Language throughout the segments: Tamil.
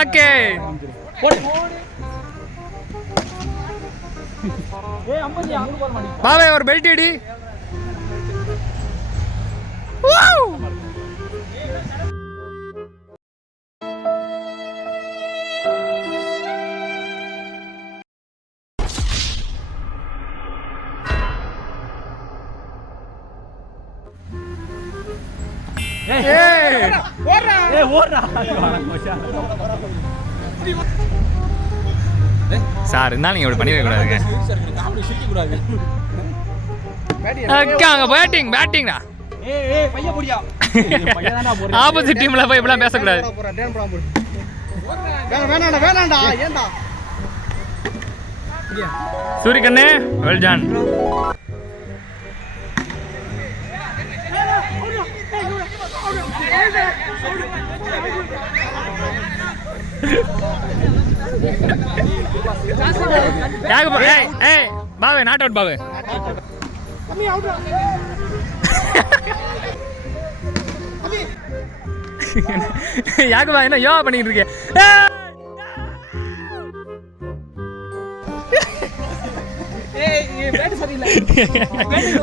ஓகே பாவே ஒரு பெல்ட் அடி. சார் இருந்தாலும் நீங்க இப்படி பண்ணிட கூடாதுங்க. பேட்டிங் பேட்டிங்டா. ஆப்போசிட் டீம்ல போய் இப்படிலாம் பேசக்கூடாது. சூரியகண்ணே வெல் டன். பாவே நாட் அவுட் பாவே. யாக்குபா என்ன யோகா பண்ணிட்டு இருக்கேன்.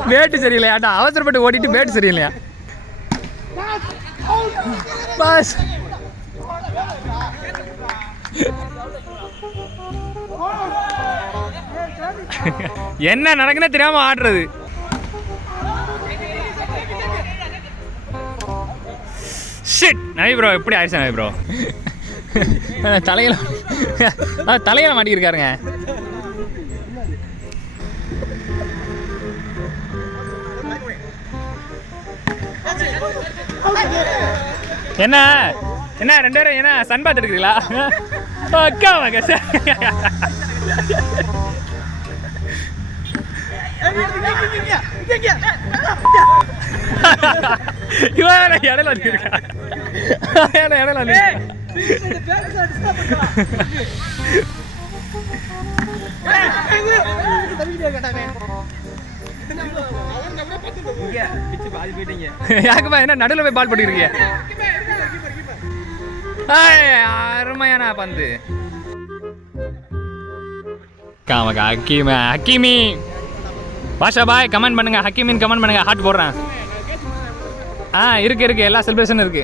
பேட்டு சரியில்லையாட்டா, அவசரப்பட்டு ஓடிட்டு பேட்டு சரியில்லையா. பஸ் என்ன நடக்குன்னு தெரியாம ஆடுறது. ஷிட் நவி ப்ரோ எப்படி ஆயிடுச்சு நவி ப்ரோ. தலையில மாட்டிக்கிருக்காருங்க. என்ன என்ன 2 பேரும் என்ன சன் பாத் எடுக்கிறீங்களா? அக்கா வாங்க சார். இவன் இடையில வந்துருக்கா. இடையில வந்து யாக்குமா என்ன நடுவில் போய் பால் போட்டுருக்கீங்க. அருமையான பந்து. காமகா ஹக்கீமே ஹக்கீமி பாஷா பாய் கமெண்ட் பண்ணுங்க. ஹக்கீமின் கமெண்ட் பண்ணுங்க. ஹார்ட் போடுறேன். இருக்கு எல்லா செலிப்ரேஷனும் இருக்கு.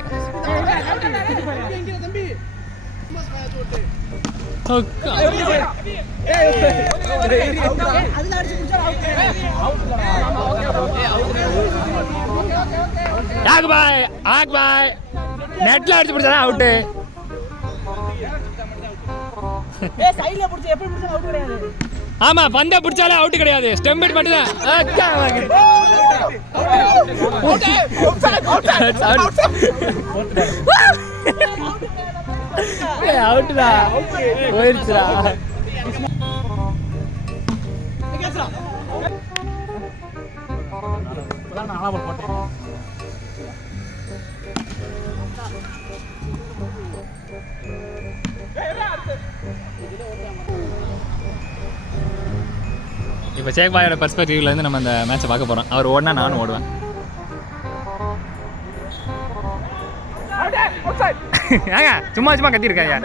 நெட்ல அடிச்சு பிடிச்சா அவுட்டு. ஆமா பந்த பிடிச்சாலே அவுட் கிடையாது. ஸ்டெம்பிட் மட்டும் தான். அவுட்டுடா போயிடுச்சுடா. இப்போ சேக் பாயோட பெர்ஸ்பெக்டிவ்லேருந்து நம்ம அந்த மேட்சை பார்க்க போகிறோம். அவர் ஓடினா நானும் ஓடுவேன். ஏங்க சும்மா சும்மா கத்திருக்காங்க.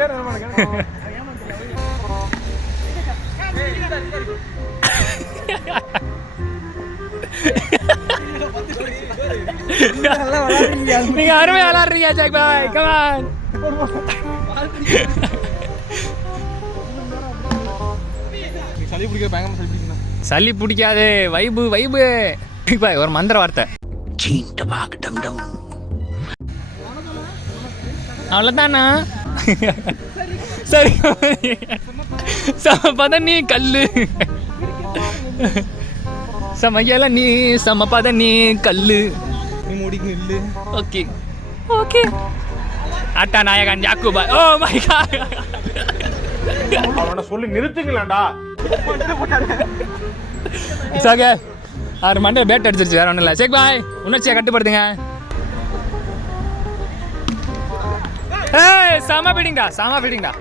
நீங்க அருமையா விளாடுறீங்க சேக் பாய். கமான். சளி பிடிக்காது. வைபு ஒரு மந்திர வார்த்தை. அவ்வளோதானா? சரி சமபத நீ கல்லு. சமையல நீ சமபத நீ கல்லு. ஓகே ஓகே அட்டா நாயகன் யாக்குபா. ஓ மை காட். அவனை சொல்லி நிறுத்துங்களேன்டா. சாக அவர் மண்டே பேட் அடிச்சிருச்சு. வேற ஒன்றும் இல்லை. சேக் பாய் உணர்ச்சியை கட்டுப்படுத்துங்க. செம ஃபீல்டிங்டா.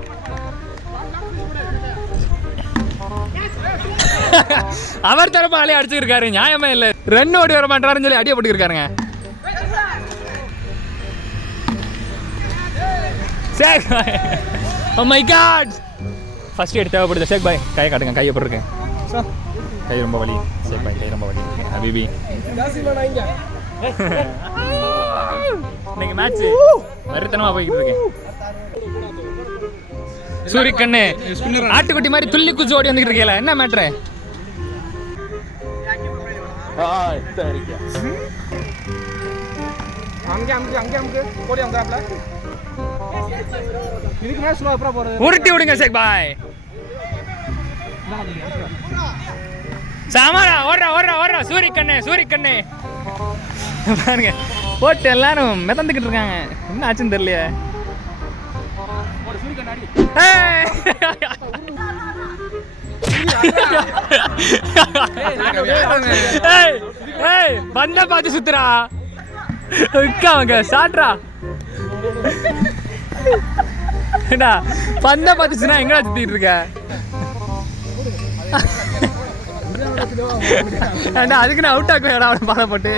அவர் தரப்ப ஆளே அடிச்சுருக்காரு. நியாயமே இல்லை. ரன் ஓடி வர மாட்டாருன்னு சொல்லி அடியை போட்டுருக்காருங்க. ஷேக் பாய். Oh my God. First aid தேவைப்படுது. ஷேக் பாய் கையை காட்டுங்க. கையை எப்படி இருக்கேன்? கை ரொம்ப வலி. ஷேக் பாய் கை ரொம்ப வலி. ஹபிபி இன்னைக்கு மேட்ச் வருத்தனமா போய்கிட்டு இருக்கேன். சூரியக்கண்ணு ஆட்டுக்குட்டி மாதிரி துள்ளி குச்சி ஓடி வந்துகிட்டு இருக்கேல, என்ன மேட்ரு? உருட்டி விடுங்க ஷேக் பாய். சாமாரா ஓடுறா ஓடுறா ஓடுறா. சூரியக்கண்ணு சூரியக்கண்ணு பாருங்க போட்டு எல்லாரும் மிதந்துக்கிட்டு இருக்காங்க. என்ன ஆச்சுன்னு தெரியலையே. பந்த பார்த்து சுத்துறா. அவங்க சாட்ரா பந்த பார்த்துச்சுன்னா எங்கடா சுத்திட்டு இருக்க? அதுக்கு நான் அவுட் ஆக்குவேன் அவனை பாட போட்டு.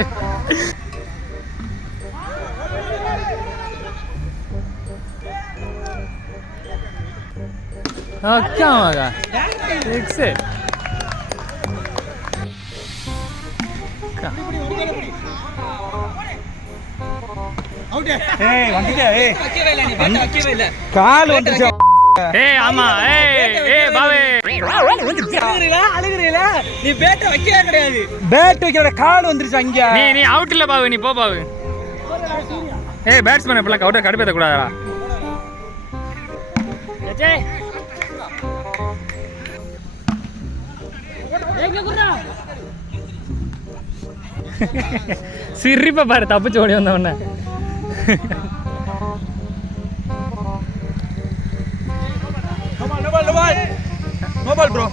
क्या होगा एक से கால் வந்துச்சு. ஏய் ஆமா ஏய் பாவே அழுகுறீல. நீ பேட் வைக்கவே கிடையாது. பேட் வைக்கிற கால் வந்துருச்சு அங்க. நீ அவுட் இல்ல பாவு. நீ போ பாவு. ஏய் பேட்ஸ்மேன் இப்பலாம் அவுட் கடுப்பேத்த கூடாதடா. ஏய் சிரிப்ப பாரு தப்பிச்சு ஓடி வந்த உடனே. No ball bro.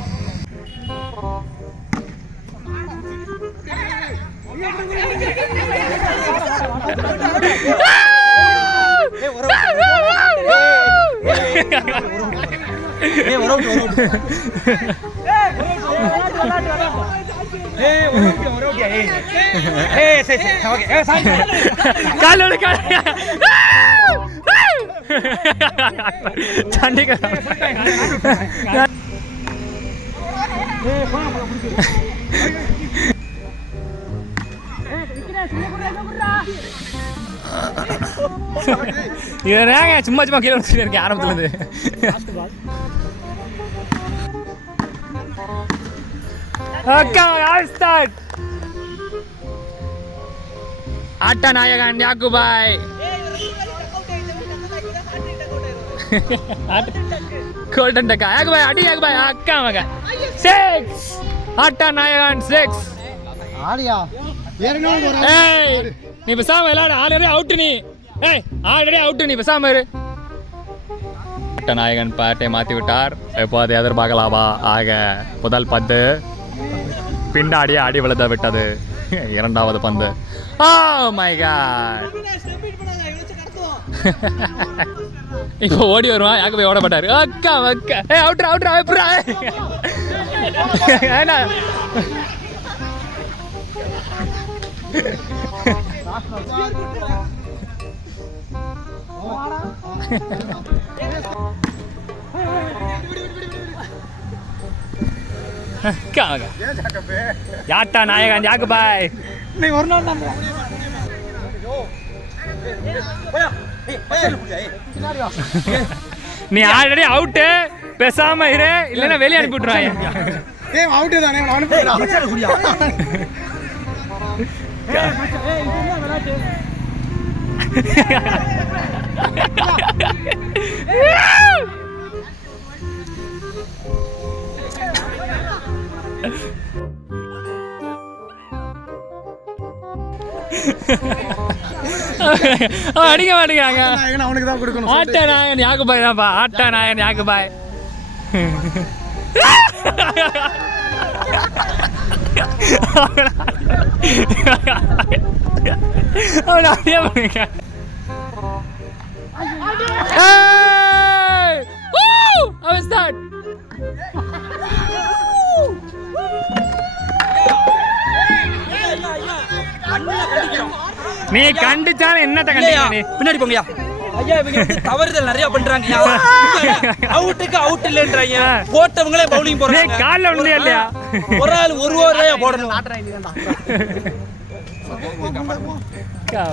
சும்மா சும்மா கீழே இருக்கேன் ஆரம்பத்துல இருந்து. ஆட்ட நாயகன் யாக்குபாய். கோல்டன் டக்கா யாக்குபாய் அடி யாக்குபாய் அக்கா மக 6 ஆட்ட நாயகன் 6. ஆடியா ஏய் நீ பேசாம விளையாட. ஆல்ரெடி அவுட் நீ. ஏய் ஆல்ரெடி அவுட் நீ பேசாம இரு. ஆட்ட நாயகன் பேட்டை மாத்தி விட்டார். எப்போது எதிர்பார்க்கலாமா? ஆக முதல் பந்து பின்னாடியே அடி விழுத விட்டது. இரண்டாவது பந்து. Oh my God. இப்போ ஓடி வருவான். யாக்கு போய் ஓட மாட்டாரு. அக்கா அக்கா ஏய் அவுட்ரா அவுட்ரா அவுட்ரா. ஏனா யாட்டா நாயகன் யாக்குபாய். நீ ஒரு நாள் நீ ஆல்ரெடி அவுட்டு. பேசாம இரு இல்லைன்னா வெளியே அனுப்பி விட்டுருவாங்க. அவுட்டு தானே அடிக்க மாட்டேங்கிறாங்க. அவனுக்கு தான் கொடுக்கணும். ஆட்ட நாயகன் யாக்குபாய் தான்ப்பா. ஆட்ட நாயகன் யாக்குபாய். அவன் அப்படியே பண்ணுங்க. அவன் ஸ்டார்ட். நீ கண்டிச்சாலும் என்னத்த கண்டிக்க? பின்னாடி போங்கயா. ஐயா இவங்க வந்து தவறுதல் நிறைய பண்றாங்க. அவுட்டுக்கு அவுட் இல்லன்றாங்க. போட்டவங்களே பவுலிங் போறாங்க. கால்ல விழுந்தே இல்லையா? ஒரு ஆள் ஒரு ஓவரையா போடணும். Okay.